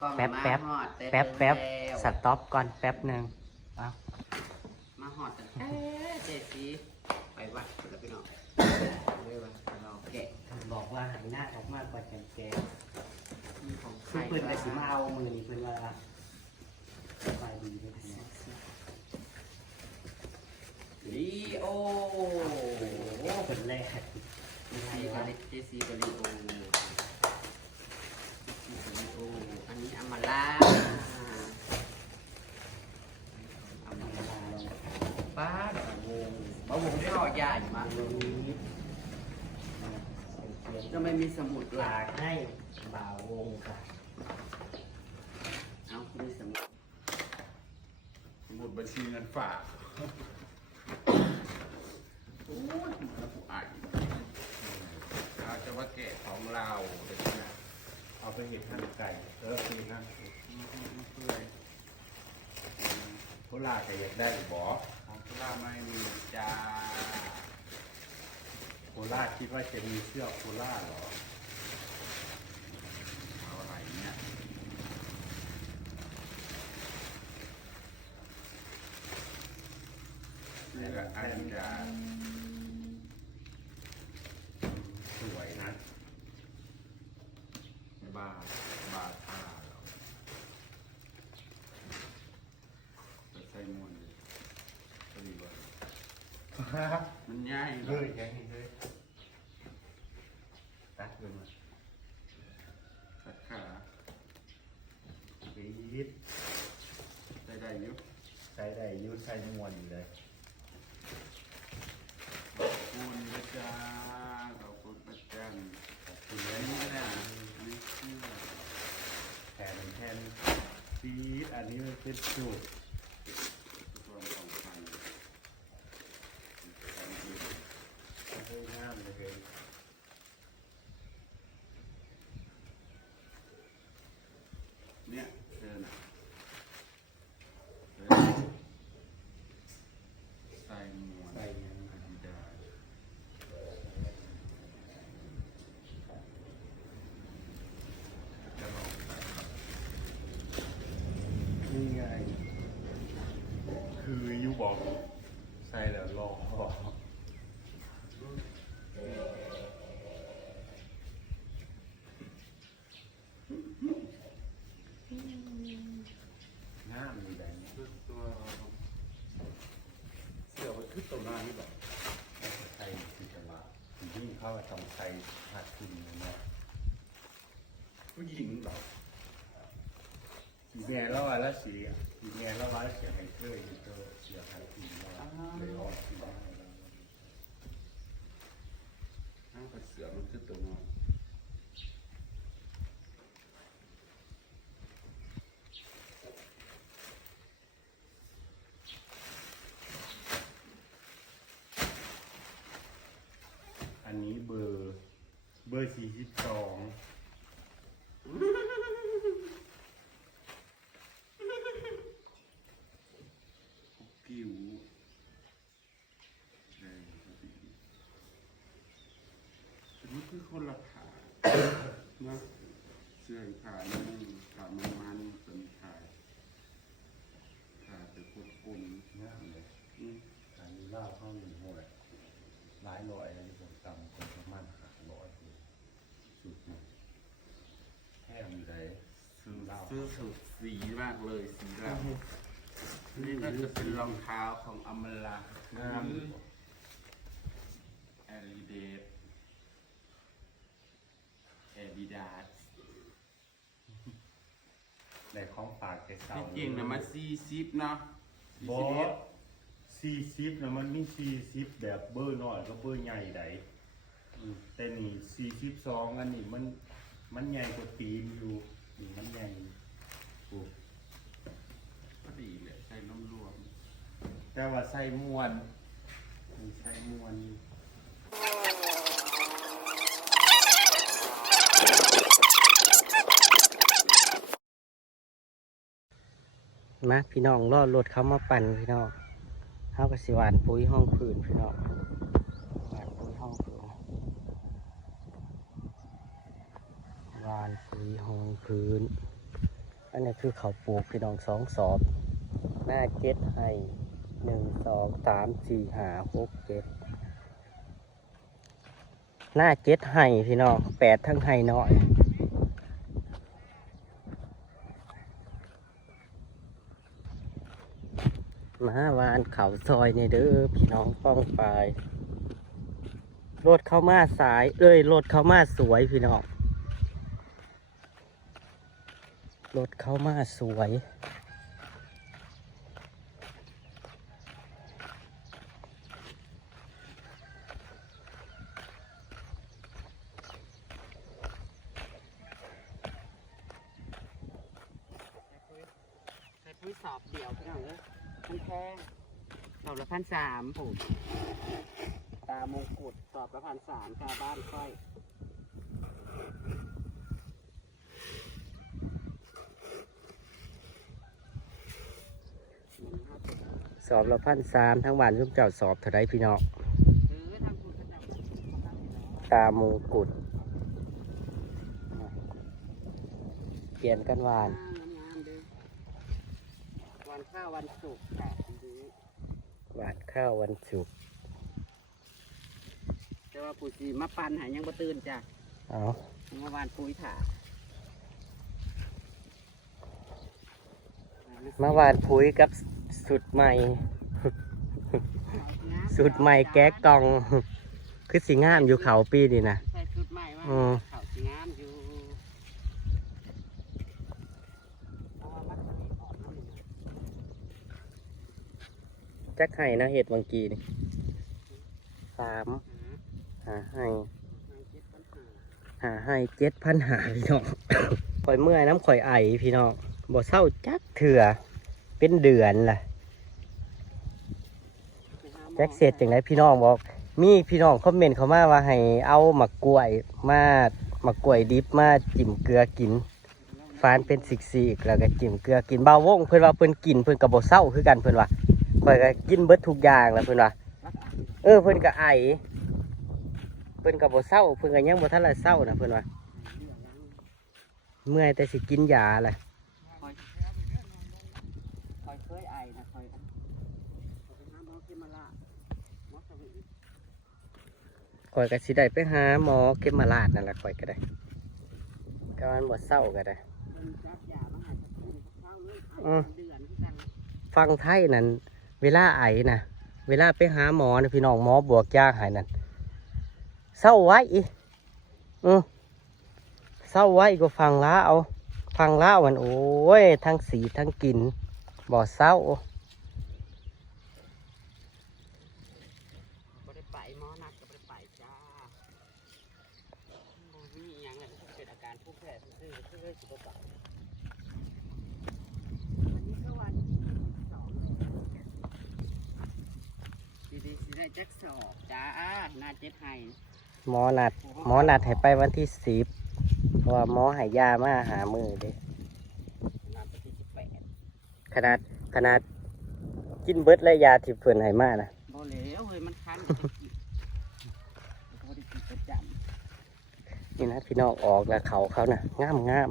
แป๊บแป๊บแป๊บแป๊บสต็อปก่อนแป๊บหนึ่งมาหอดกันเจสีไปวัดแล้วพี่น้องเลยว่าเราแกะ บอกว่าหันหน้าออกมากกว่าแกงแกง มีของ คือเพื่อนกระสิมาเอามือนี่เพื่อนว่าไปดีเลยทีนี้ ลีโอ คนแรก เจสีกับลีโออันนี้อามาล่าอามาล่าป้าดอกวงบ้าวงได้รอใหญ่มากจะไม่มีสมุดด้วย ฝากให้บ่าววงค่ะ เอามีสมุด สมุดบัญชีเงินฝากโอ้ยแล้วกูอ่านเราจะว่าแกะของเราเด็กเนี่ยเอาไปเห็ดหั่นไก่คือนั่นเพื่อโคราชก็อยากได้หรือบอของโคราชไม่มีจ้าโคราชคิดว่าจะมีเสื้อโคราชเหรอเอาอะไรเนี่ยแล้วก็อันจะสวยนะบาท่าเราจะใส่มวนเลยก็ดีกว่ามันง่ายเลยยังเลยตัดเลยมาตัดขาปี๊ดใส่ได้ยุใส่ได้ยุใส่มวนอยู่เลยขอบคุณพระเจ้าขอบคุณพระเจ้าขอบคุณนี่แหละนี่คือแทนปี๊ดอันนี้มันเป็นสูตรรวมของพันงามเลยเนี่ยเดินใส่หมวกใส่ยังไงได้จะลองนี่ไงคือยูบอกใส่แล้วรองามดีแบบนี้ตัวเสือมันขึ้นตัวหน้านี่แบบใส่สีจังหวะยิ่งเข้าทำใส่ผัดกินนะผู้หญิงแบบสีแดงแล้วอะไรสีแดงแล้วอะไรเสียให้เกลืออยู่ตัวเสียผัดกินแล้วเลยออกสีแดงแล้วเสือมันขึ้นตัวหน้าอันนี้เบอร์42ผิวแดงอันนี้คือคนละขานะเสื้อขานี่ขามันเป็นขาเป็นคนๆนะเลยอันนี้เล่าเข้าหนึ่งหัวหลายร้อยอันนี้ผมจำคนประมาณ500สุดแค่มีไรซื้อสุดสีมากเลยสีดำนี่ก็จะเป็นรองเท้าของอมราแอริเดสแอดิดาสในของฝากแกเศร้าจริงๆนะมัน40เนาะบอส40นะมันมี40แบบเบอร์น้อยก็เบอร์ใหญ่ใดแต่นี่42อันนี้มันใหญ่กว่าตีนอยู่นี่มันใหญ่พอดีเลยใส่น้ำรวมแต่ว่าใส่มวนใส่มวนมาพี่น้องรอรถเขามาปั่นพี่น้องเขาก็สิหวานปุ๋ยห้องพื้นพี่น้องหวานปุ๋ยห้องพื้นหวานปุ๋ยห้องพื้น อันนี้คือเขาวปลูกพี่น้อง2 สอบหน้า7ให้1 2 3 4 5 6 7หน้า7ให้พี่น้อง8ทั้งให้น้อยมาวานเขาซอยในเด้อพี่น้องป้องไปรถเข้ามาสายรถเข้ามาสวยพี่น้องรถเข้ามาสวยใส่ปุ๋ยสอบเดี่ยวพี่น้องเลยมันแพงสอบละ1,300ผมตามงกุฎสอบละ1,300ค่าบ้านค่อย สอบละ1,300ทั้งวันทุกเจ้าสอบเท่าไรพี่น้อง ทางคุณพระเจ้า ตามงกุฎเปลี่ยนกันหวาน งามๆเลยวันข้าววันศุกร์ค่ะดี หวานข้าววันศุกร์ แต่ว่าปุ๋ยสีมาปันหายังบ่ตื่นจ้ะ เอา เมื่อวานปุ๋ยถ่า เมื่อวานพุ้ยกับสุดใหม่ สุดใหม่แก๊กกล่อง คือสีงามอยู่เขาปีนี่นะ ใส่ชุดใหม่ว่า อืม เขาสีงามอยู่เพราะว่ามันจะมีของน้ำมัน จักไห้นะเห็ดบางกีนี่3 หาให้ หาเจ็ดปัญหา หาให้7,500พี่น้อง ข่อยเมื่อยน้ำข่อยไอพี่น้องบ่เศร้าจักเถื่อเป็นเดือนล่ะแจ็คเสร็จจังไรพี่น้องบอก มีพี่น้องคอมเมนต์เข้ามาว่าให้เอาหมักกล้วยมาหมักกล้วยดิบมาจิ้มเกลือกินฟานเป็นสิกๆแล้วก็จิ้มเกลือกินเบาวงเพิ่นว่าเพิ่นกินเพิ่นก็บ่เศร้าคือกันเพิ่นว่าข่อยก็กินเบิดทุกอย่างแล้วเพิ่นว่าเพิ่นก็ไอเพิ่นก็บ่เศร้าเพิ่นก็ยังบ่ทันได้เศร้านะเพิ่นว่าเมื่อยแต่สิกินยาแหละ คอยเคยไอนะคอยไปหาหมอเขมราชหมอสวี ข่อยก็สิได้ไปหาหมอเข็มมาราชนั่นล่ะข่อยก็ได้ก็มันบ่เศร้าก็ได้ เป็นจับยามาหาจะเป็นเข้าเลยไอ อืม เดือนที่กัน ฟังไทยนั่นเวลาไอนะเวลาไปหาหมอนะพี่น้องหมอบวกยาให้นั่นเศร้าไว้อีเศร้าไว้ก็ฟังล้าเอาฟังล้าวันโอ้ยทั้งสีทั้งกินบ่เศร้า บ่ได้ไปหมอนัดก็บ่ได้ไปจ้าบ่มีอหยังเลยมันเป็นอาการผู้แพ้ซื่อๆคือเลยสิบ่ไปอันนี้ก็วันที่2ดีๆสิได้จักสอบจ้าน่าเจ็บให้ หมอนัดให้ไปวันที่10เพราะว่าหมอให้ยามาหามือเด้ นัดไปที่18 ขนาดกินเบิดและยาที่เพิ่นให้มานะ บ่เหลวเฮ้ยมันคันก็จะกินก็บ่ได้กินประจำ นี่นะพี่น้องออกแล้วเขานะงามงาม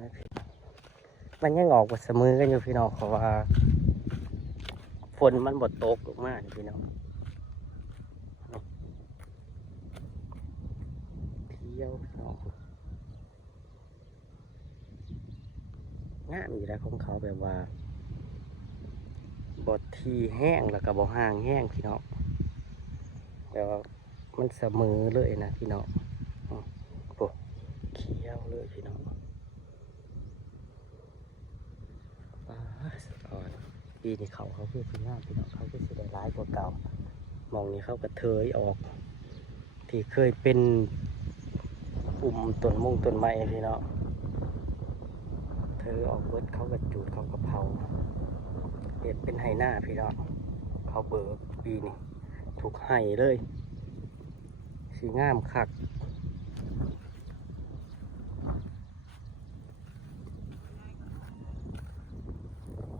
เลยพี่มันยังออกมาเสมอกันอยู่พี่น้องเพราะว่าฝนมันบดตกลงมานี่พี่น้องเที่ยวพี่น้องงามอยู่แล้วของเขาแบบว่าบดทีแห้งแล้วก็บ่ห่างแห้งพี่น้องแบบว่ามันเสมอเลยนะพี่น้องโอ้เขียวเลยพี่น้องสุดอ่อนปีนี้เขาเพื่อพี่น้องพี่น้องเขาก็จะได้ร้ายกว่าเก่ามองนี้เขากระเทยออกที่เคยเป็นปุ่มต้นไม้พี่น้องเธอออกเบิดเขากระจูดเขากระเพราเปลี่ยนเป็นไห่หน้าพี่น้องเขาเบิกปีนี้ถูกไห่เลยสีงามคัก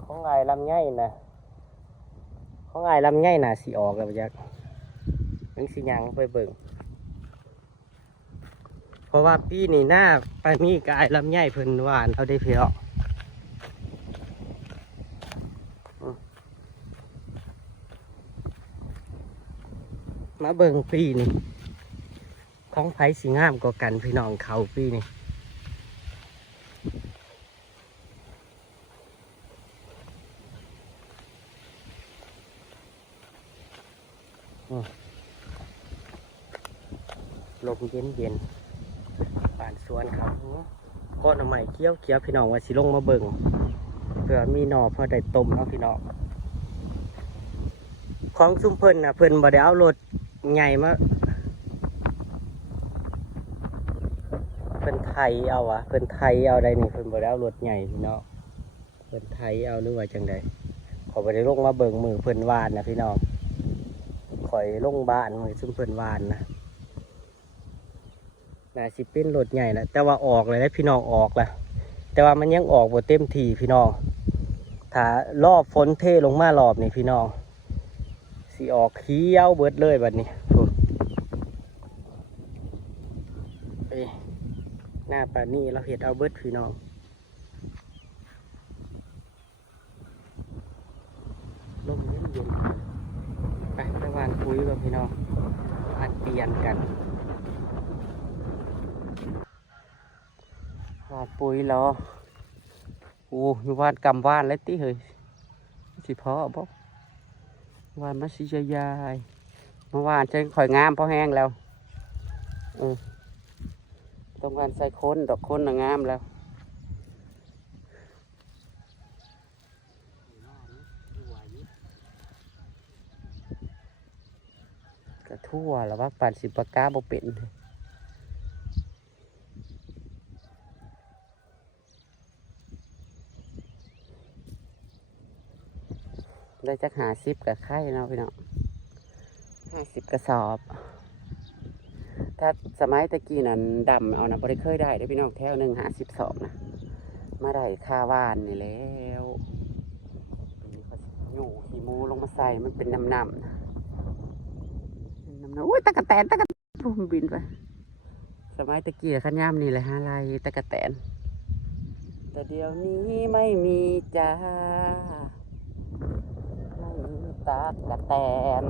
ของไงลำไยนะ ของอ้ายลำไยน่ะสิออกแล้วบ่จักยังสิยังไปเบิ่งเพราะว่าปีนี้หน้าปานนี้ก็อ้ายลำไยเพิ่นหวานเอาได้พี่น้องมาเบิ่งปีนี้ของไผสิงามกว่ากันพี่น้องเขาปีนี้ลมเย็นเย็นป่านสวนเขาก้อนใหม่เคี้ยวเคี้ยวพี่น้องว่าสิลงมาเบิ่งเพื่อมีหน่อพอได้ต้มเนาะพี่น้องของซุ่มเพิ่นน่ะเพิ่นบ่ได้เอารถใหญ่มาเพิ่นไทยเอาวะเพิ่นไทยเอาได้นี่เพิ่นบ่ได้เอารถใหญ่พี่น้องเพิ่นไทยเอาหรือว่าจังใดขอบ่ได้ลงมาเบิ่งมือเพิ่นวานนะพี่น้องข่อยลงบ้านมือซุ่มเพิ่นวานนะน่าสิเป็นรถใหญ่นะแต่ว่าออกเลยนะพี่น้องออกแล้วแต่ว่ามันยังออกบ่เต็มที่พี่น้องถ้ารอบฝนเทลงมารอบนี่พี่น้องสิออกเขียวเบิดเลยบัดนี้ไปหน้าป่านนี้เราเห็ดเอาเบิดพี่น้องลมเย็นเย็นไปตะวันคุยกับพี่น้องอัดเปลี่ยนกันวาดปุ๋ยเหรอโอ้ยวาดกำวานเลยติเฮ้ยสิพอบ่วานมาสิจะยายเมื่อวานใช้ข่อยงามพอแห้งแล้วต้องการใส่คนดอกคนน่ะงามแล้วกระทั่วแล้วว่าป่านสิปากกาบ่เป็นได้จัก50กับไข่เนาะพี่น้อง50กระสอบถ้าสมัยตะกี้นั้นดำเอานะบ่ได้เคยได้พี่น้องแถวหนึ่ง52นะมาได้ค่าว่านนี่แล้วอยู่ขี้มูลงมาใส่มันเป็นน้ำนะโอ้ยตะกะแตนพุ่มบินไปสมัยตะกี้ขันย่ำนี่เลยฮะไรตะกะแตนแต่เดี๋ยวนี้ไม่มีจ้าไม่มีตะกะแตน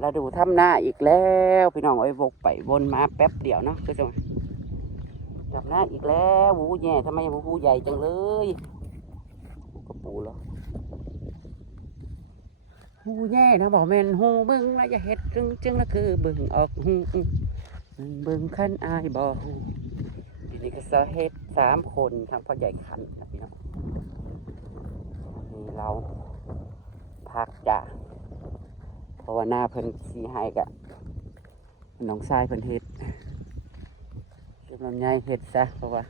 เราดูทำหน้าอีกแล้วพี่น้องไอ้วกไปวนมาแป๊บเดียวเนาะคือจังจับหน้าอีกแล้วหูแย่ทำไมหูใหญ่จังเลยกระปูเหรอหูแย่นะบอกแม่นหูบึ้งแล้วจะเฮ็ดจึงแล้วคือบึ้งออกหูบึ้งขั้นอายบ่หูทีนี้ก็จะเฮ็ด3 คนทำพ่อใหญ่ขันนะพี่น้องนี่เราพักจ้ะเพราะว่าหน้าเพิ่นสีหายกะน้องชายเพิ่นเฮ็ดเก็บลำไยเฮ็ดซะเพราะว่า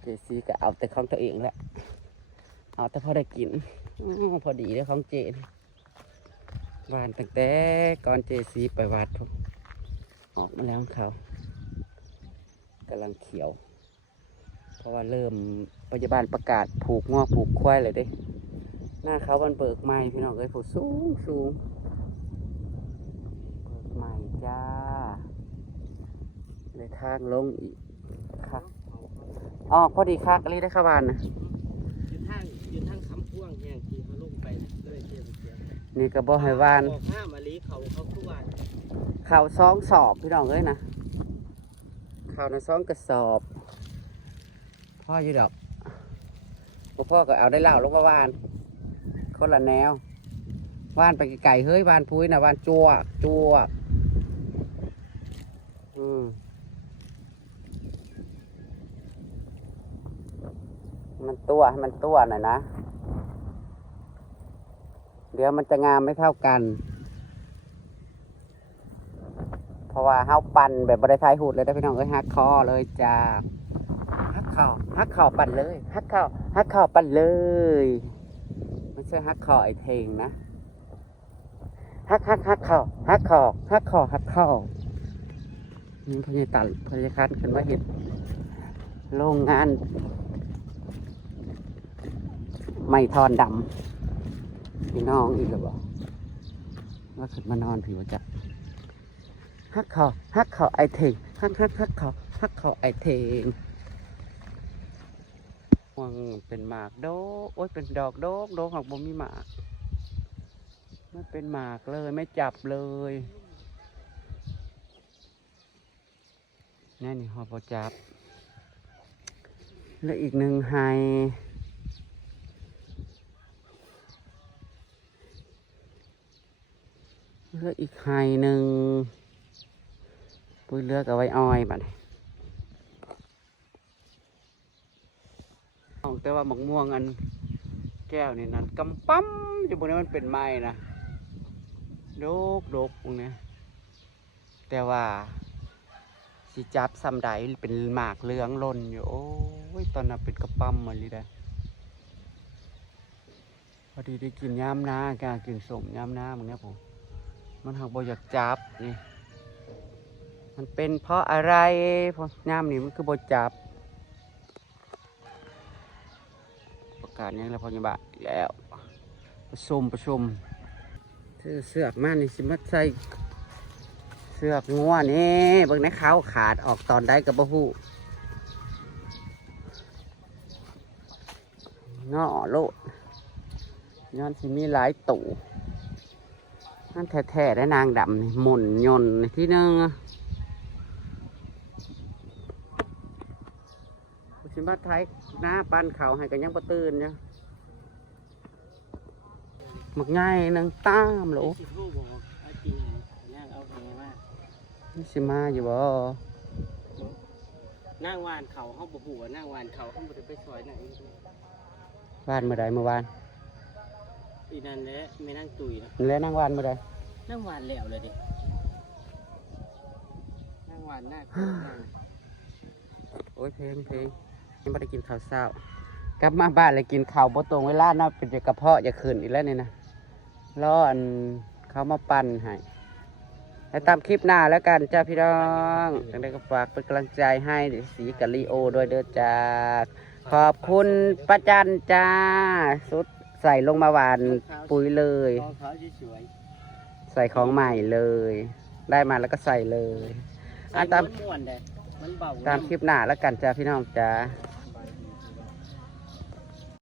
เจซีก็เอาแต่ของตัวเองแหละเอาแต่พอได้กินพอดีเลยของเจวานตั้งแต่ก่อนเจซีไปวัดออกมาแล้วเขากำลังเขียวเพราะว่าเริ่มพยาบาลประกาศผูกง้อผูกควายเลยเด้หน้าเขาบันเบิกไม้พี่น้องเอ้ยผูกสูงเบิกไม้จ้าเลยทางลงอีกค่ะอ๋อพอดีคักอะไรได้ข้าวบานนะอยู่ทางคำพ่วงแห่งที่เขาลงไปเลยเสียนี่ก็บอกให้วานห้ามมาลีเขาทุกวันเขา2 สอบพี่น้องเอ้ยนะเขาใน2 กระสอบพ่ออยู่ดอกพ่อก็เอาได้เล่าลงมาวานคนละแนววานไปไก่เฮ้ยวานพุ้ยนะวานจั่วมันตัวหน่อยนะเดี๋ยวมันจะงามไม่เท่ากันเพราะว่าเฮาปั่นแบบบริไทยหูดเลยได้พี่น้องเอ้ยหักคอเลยจ้าหักเข่าปั่นเลยหักเข่าปั่นเลยไม่ใช่หักคอไอเพลงนะหักเข่านี่พญาตันพญาคันขึ้นมาเห็นโรงงานไม่ทอนด พี่น้องอีกแล้วบ่ว่าขึ้นมานอนผิวจักฮักเขาไอเทงฮักเขาไอเทงม่วงเป็นหมากโดกโอ้ยเป็นดอกโดกของบ่มีหมากไม่เป็นหมากเลยไม่จับเลยนี่หอบ่จับแล้วอีกหนึ่งไฮเลือกอีกไฮหนึ่งปุ้ยเลือกเอาไว้อ้อยบัดแต่ว่าหมกม่วงอันแก้วนี่นั่นกำปั้มอยู่บนนี้มันเป็นไม้นะโดกตรงนี้แต่ว่าสิจับซ้ำใดเป็นหมากเหลืองล่นอยู่โอ้ยตอนนั้นเป็นกระปั้มมาเลยได้พอดีได้กินย้ำน้ากากินสมย้ำน้ามึงเนี่ยผมมันหักบ่อยากจับนี่มันเป็นเพราะอะไรเพราะย้ำนี่มันคือบ่จับประกาศยังแล้วพยาบาลแล้วประชุมเสือกมานี่สิมาใส่เสือกงัวนี่เบิ่งในเขาขาดออกตอนได้กับบ่ฮู้เงาะโลดย้อนสิมีหลายตู่นั่นแท้ๆได้นางดำนี่หมุนยนที่นึงสิมาไทยหน้าปั้นเขาให้กันยังบ่ตื่นเนี่ยมักง่ายนางตามโหลนี่สิมาอยู่บ่ นั่งวานเขาห้องบัวนั่งวานเขาห้องบัวไปซอยไหน บ้านเมื่อใดเมื่อวาน อีนั่นแหละไม่นั่งตุยนะ แล้วนั่งวานเมื่อใด นั่งวานแล้วเลยดินั่งวานหน้า โอ้ยเพลงยังไม่ได้กินข้าวเช้ากลับมาบ้านเลยกินข้าวบ่ตรงเวลาเนาะเป็นกระเพาะจะขึ้นอีกแล้วนี่นะรออันเขามาปั่นให้แล้วตามคลิปหน้าแล้วกันจ้าพี่น้องจังได้ก็ฝากเป็นกำลังใจให้สีกับลีโอด้วยเด้อจ้าขอบคุณป้าจันจ้าสุดใส่ลงมาหวานปุ๋ยเลย ของเขาสวย ใส่ของใหม่เลย ได้มาแล้วก็ใส่เลย ๆ ตาม ม้วนๆเลยมันเบา ตามคลิปหน้าแล้วกันจ้าพี่น้องจ้า เ